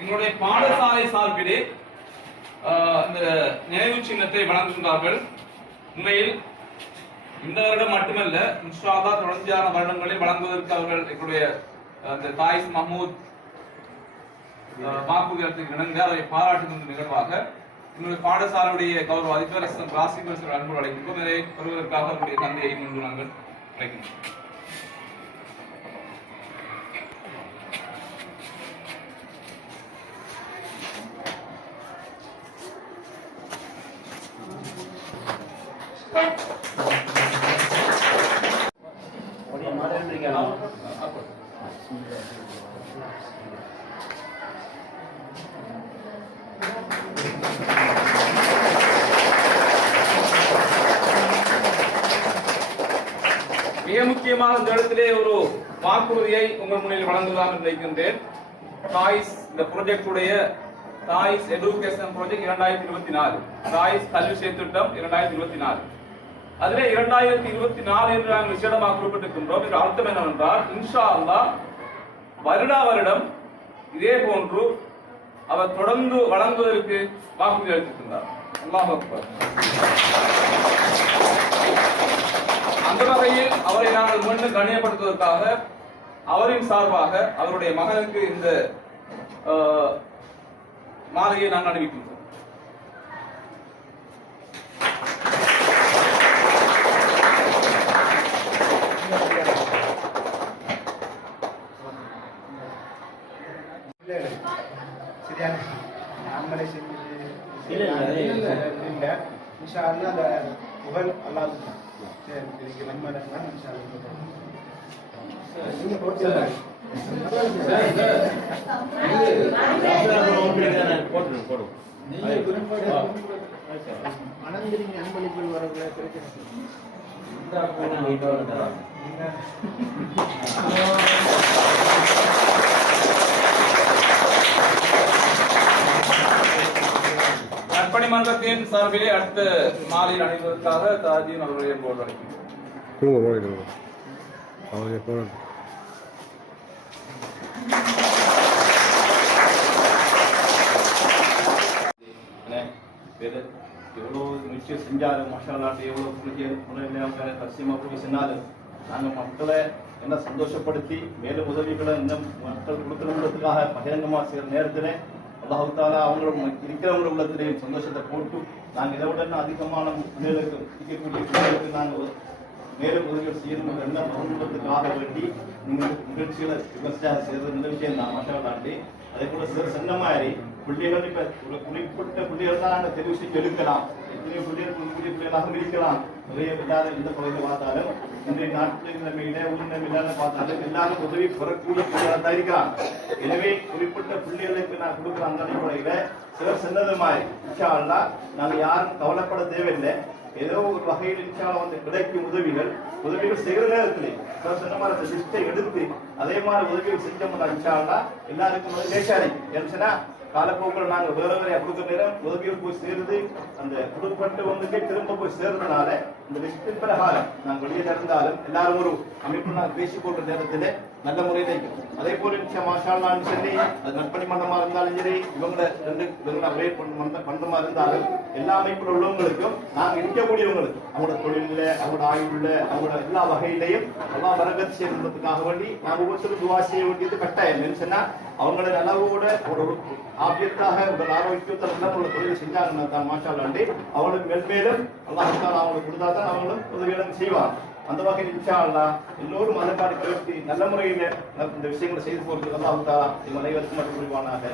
எங்களுடைய பாடசாலை சார்பிலே இந்த நினைவு சின்னத்தை வழங்குகின்றார்கள். உண்மையில் இந்த வருடம் மட்டுமல்ல, இன்ஷா அல்லாஹ் தொடர்ச்சியான வருடங்களில் வழங்குவதற்கு அவர்கள் எங்களுடைய தாயிஸ் மஹமூத் வாக்குறுதிக்கு இணங்க அதை பாராட்டுகின்ற நிகழ்வாக எங்களுடைய பாடசாலையுடைய கௌரவ அதிபர் ராசிபர் அன்பு அழைக்கின்றோம். இதை பெறுவதற்காக அவருடைய தந்தையை முன்பு நாங்கள் அழைக்கின்றோம். மிக முக்கியமாக இந்த இடத்திலே ஒரு வாக்குறுதியை உங்கள் முன்னில் வழங்கலாம் என்று நினைக்கின்றேன். தாய்ஸ் இந்த ப்ராஜெக்டுடைய தாய்ஸ் எஜுகேஷன் ப்ராஜெக்ட் 2024 தாய்ஸ் கல்வி செயற்திட்டம் 2024 அதிலே 2024 என்று நாங்கள் விசேடமாக குறிப்பிட்டிருக்கின்றோம். இதற்கு அர்த்தம் என்னவென்றால் இன்ஷா அல்லாஹ் வருடா வருடம் இதே போன்று அவர் தொடர்ந்து வழங்குவதற்கு வாக்குறுதி அளித்திருக்கின்றார். அல்லாஹ் அக்பர். அந்த வகையில் அவரை நாங்கள் மீண்டும் கண்ணியப்படுத்துவதற்காக அவரின் சார்பாக அவருடைய மகனுக்கு இந்த மாலையை நாங்கள் அணிவிக்கின்றோம். புகழ் அல்லாஹ் நன்மை அனந்திரிங்க அன்பளிப்பில் வரக்கூடிய நற்பணி மன்றத்தின் சார்பிலே அடுத்த மாலையில் அணிவதற்காக தாஜின் அவருடைய போர்டு அளிக்கிறோம். எவ்வளோ நிச்சயம் செஞ்சாலும் மசாலாட்டு எவ்வளோ கசியமாக போய் சொன்னாலும் நாங்கள் மக்களை என்ன சந்தோஷப்படுத்தி மேலும் உதவிகளை இன்னும் மக்கள் கொடுக்கணுன்றதுக்காக பகிரங்கமாக செய்கிற நேரத்தில் அல்லாஹ் தாலா அவங்களோட இருக்கிறவங்களோட உள்ளத்திலேயும் சந்தோஷத்தை போட்டு நாங்கள் இதை விட அதிகமான பிள்ளைகளுக்கு இருக்கக்கூடிய பிள்ளைகளுக்கு நாங்கள் மேலும் உதவிகள் செய்யணும் என்ன பகிர்ந்ததுக்காக வேண்டி நீங்கள் நிகழ்ச்சிகளை விமர்சையாக செய்யறது இந்த விஷயம் நான் மசாலாண்டி அதே போல சொன்ன மாதிரி பிள்ளைகள் இப்ப ஒரு குறிப்பிட்ட பிள்ளைகள் தான் நாங்கள் தெரிவு செஞ்சு எடுக்கலாம். எத்தனையோ பிள்ளைகளாக இருக்கலாம். நிறைய இல்லாத எந்த பகுதியில் பார்த்தாலும் இன்றைய நாட்டு நிலைமையில உள்நிலைமையில பார்த்தாலும் எல்லாரும் உதவி பெறக்கூடிய பிள்ளைகளாக தான் இருக்கிறாங்க. எனவே குறிப்பிட்ட பிள்ளைகளுக்கு நான் கொடுக்குற அந்த அடிப்படையில சிலர் சொன்னது மாதிரி இன்ஷா அல்லாஹ் நாங்கள் யாரும் கவலைப்பட தேவையில்லை. ஏதோ ஒரு வகையில் இன்ஷா வந்து கிடைக்கும் உதவிகள் செய்கிற நேரத்திலே சிலர் சொன்ன மாதிரி அந்த லிஸ்டை எடுத்து அதே மாதிரி உதவிகள் செஞ்சோம்னா இன்ஷா அல்லாஹ் எல்லாருக்கும் லேசாரி என்ன காலப்போக்கில் நாங்கள் வேற வேறையா கொடுக்குற நேரம் உதவிகள் போய் சேருது. அந்த கொடுக்கப்பட்டு வந்துட்டு திரும்ப போய் சேர்றதுனால இந்த லிஸ்டின் பிரகாரம் நாங்கள் வெளியே இருந்தாலும் எல்லாரும் ஒரு அமைப்பு நாங்கள் பேசி போடுற நேரத்தில் நல்ல முறையில் இருக்கும். அதே போல மாஷான்னு சொல்லி அது நற்பணி மன்றமா இருந்தாலும் சரி மன்றமா இருந்தாலும் எல்லா அமைப்பில் உள்ளவங்களுக்கும் நாங்கள் இருக்கக்கூடியவங்களுக்கு அவங்களோட தொழில அவங்களோட ஆய்வுல அவங்களோட எல்லா வகையிலையும் எல்லாம் வரகத் செய்யறதுக்காக வேண்டி நாங்கள் ஒவ்வொருத்தரும் துவா செய்ய வேண்டியது கட்டாயம். சொன்னா அவங்களோட அளவோட ஒரு ஆபியத்தாக உங்கள் ஆரோக்கியத்தில் உள்ள தொழிலை செஞ்சாங்கன்னா தான் மாஷால்லாண்டி அவங்களுக்கு மேல்மேலும் அல்லாஹ் அவங்களுக்கு கொடுத்தா தான் அவங்களும் உதவிகளும் செய்வாங்க. அந்த வகையில் இன்ஷா அல்லாஹ் எல்லோரும் மதப்பாடு கருத்தி நல்ல முறையில் இந்த விஷயங்களை செய்து போறதுக்கு அல்லாஹ் எங்கள் அனைவருக்கும் மட்டும் புரிவானாக.